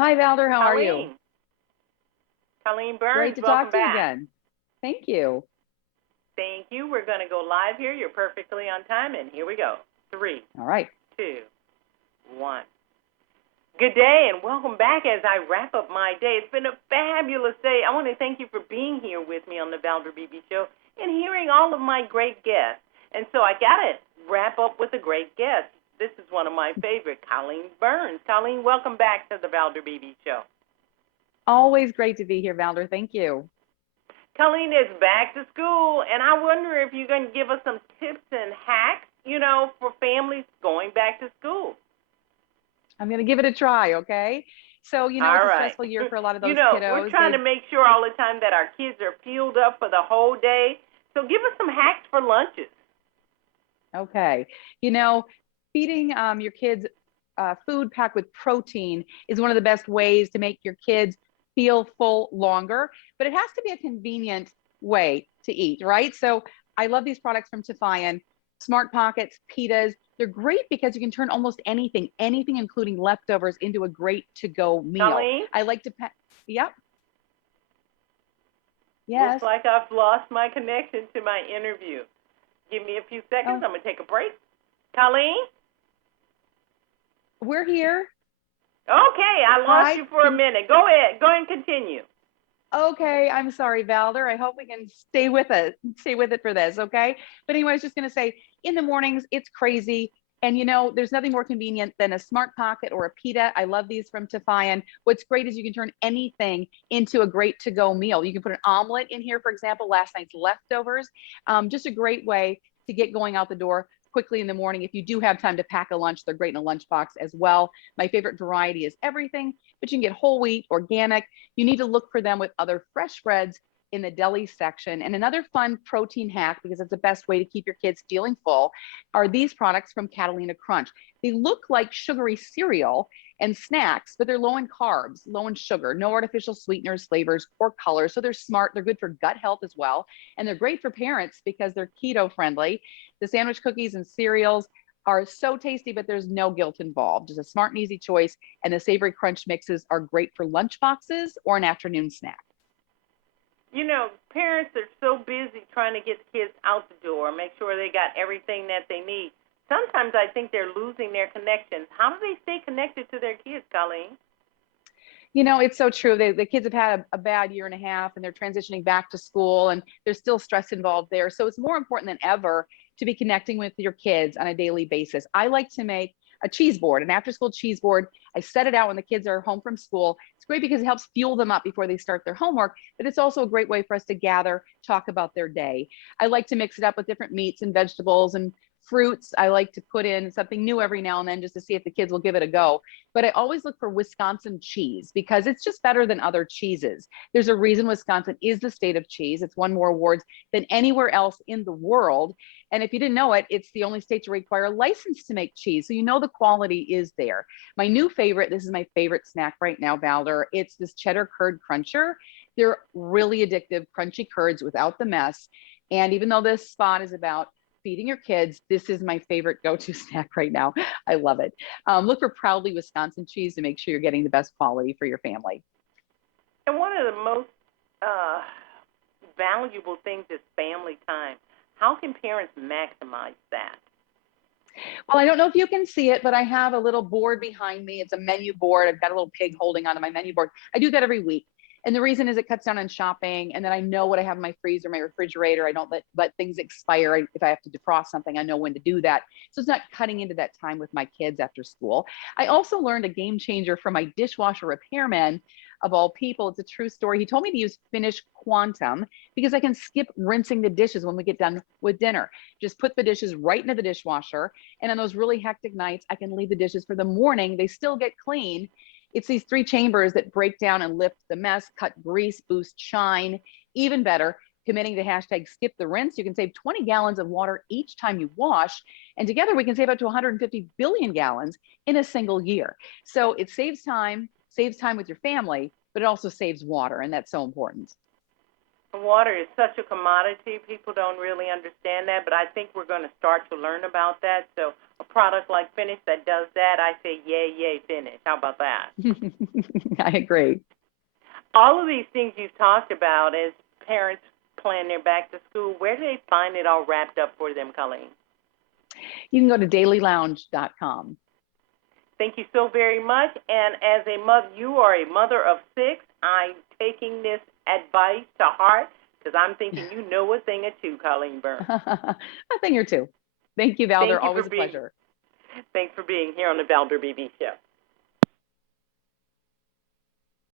Hi, Valder. How are you? Colleen. Colleen Great Burns, to welcome talk to you back. again. Thank you. Thank you. We're going to go live here. You're perfectly on time, and here we go. Three, All right. two, one. Good day, and welcome back as I wrap up my day. It's been a fabulous day. I want to thank you for being here with me on the Valder Beebe Show and hearing all of my great guests. And so I got to wrap up with a great guest. This is one of my favorite, Colleen Burns. Colleen, welcome back to the Valder Beebe Show. Always great to be here, Valder. Thank you. Colleen is back to school, and I wonder if you're going to give us some tips and hacks, for families going back to school. I'm going to give it a try, okay? So, it's All a right. stressful year for a lot of those We're kiddos. trying to make sure all the time that our kids are fueled up for the whole day. So give us some hacks for lunches. Okay. You know, Feeding your kids food packed with protein is one of the best ways to make your kids feel full longer, but it has to be a convenient way to eat, right? So I love these products from Tifian, Smart Pockets, pitas. They're great because you can turn almost anything including leftovers into a great to-go meal. Colleen, I like to pack. Yep. looks Yes. like I've lost my connection to my interview. Give me a few seconds. Oh, I'm going to take a break. Colleen? we're here. Okay, I lost Hi. you for a minute. Go ahead. Go and continue. Okay, I'm sorry, Valder. I hope we can stay with it for this, okay? But anyway, I was just gonna say, in the mornings, it's crazy. And there's nothing more convenient than a smart pocket or a pita. I love these from Tifian. What's great is you can turn anything into a great to-go meal. You can put an omelet in here, for example, last night's leftovers. Just a great way to get going out the door quickly in the morning. If you do have time to pack a lunch, they're great in a lunchbox as well. My favorite variety is everything, but you can get whole wheat, organic. You need to look for them with other fresh breads in the deli section. And another fun protein hack, because it's the best way to keep your kids feeling full, are these products from Catalina Crunch. They look like sugary cereal and snacks, but they're low in carbs, low in sugar, no artificial sweeteners, flavors, or colors. So they're smart. They're good for gut health as well. And they're great for parents because they're keto friendly. The sandwich cookies and cereals are so tasty, but there's no guilt involved. Just a smart and easy choice. And the savory crunch mixes are great for lunch boxes or an afternoon snack. Parents are so busy trying to get the kids out the door, make sure they got everything that they need. Sometimes I think they're losing their connections. How do they stay connected to their kids, Colleen? It's so true. The kids have had a bad year and a half and they're transitioning back to school and there's still stress involved there. So it's more important than ever to be connecting with your kids on a daily basis. I like to make a cheese board, an after school cheese board. I set it out when the kids are home from school. It's great because it helps fuel them up before they start their homework, but it's also a great way for us to gather, talk about their day. I like to mix it up with different meats and vegetables and fruits. I like to put in something new every now and then just to see if the kids will give it a go. But I always look for Wisconsin cheese because it's just better than other cheeses. There's a reason Wisconsin is the state of cheese. It's won more awards than anywhere else in the world. And if you didn't know it, it's the only state to require a license to make cheese. So the quality is there. My new favorite, this is my favorite snack right now, Valder. It's this cheddar curd cruncher. They're really addictive, crunchy curds without the mess. And even though this spot is about feeding your kids, this is my favorite go-to snack right now. I love it. Look for Proudly Wisconsin cheese to make sure you're getting the best quality for your family. And one of the most uh, valuable things is family time. How can parents maximize that? Well, I don't know if you can see it, but I have a little board behind me. It's a menu board. I've got a little pig holding onto my menu board. I do that every week. And the reason is it cuts down on shopping. And then I know what I have in my freezer, my refrigerator. I don't let things expire. If I have to defrost something, I know when to do that. So it's not cutting into that time with my kids after school. I also learned a game changer from my dishwasher repairman of all people. It's a true story. He told me to use Finish Quantum because I can skip rinsing the dishes when we get done with dinner. Just put the dishes right into the dishwasher. And on those really hectic nights, I can leave the dishes for the morning. They still get clean. It's these three chambers that break down and lift the mess, cut grease, boost shine. Even better, committing to hashtag skip the rinse, you can save 20 gallons of water each time you wash. And together we can save up to 150 billion gallons in a single year. So it saves time with your family, but it also saves water. And that's so important. Water is such a commodity. People don't really understand that, but I think we're going to start to learn about that. So a product like Finish that does that, I say yay, yay, Finish. How about that? I agree. All of these things you've talked about as parents plan their back to school, where do they find it all wrapped up for them, Colleen? You can go to dailylounge.com. Thank you so very much. And as a mother, you are a mother of 6. I'm taking this advice to heart because I'm thinking you know a thing or two, Colleen Byrne. A thing or two. Thank you, Valder. Thank you Always for a pleasure. Thanks for being here on the Valder Beebe Show.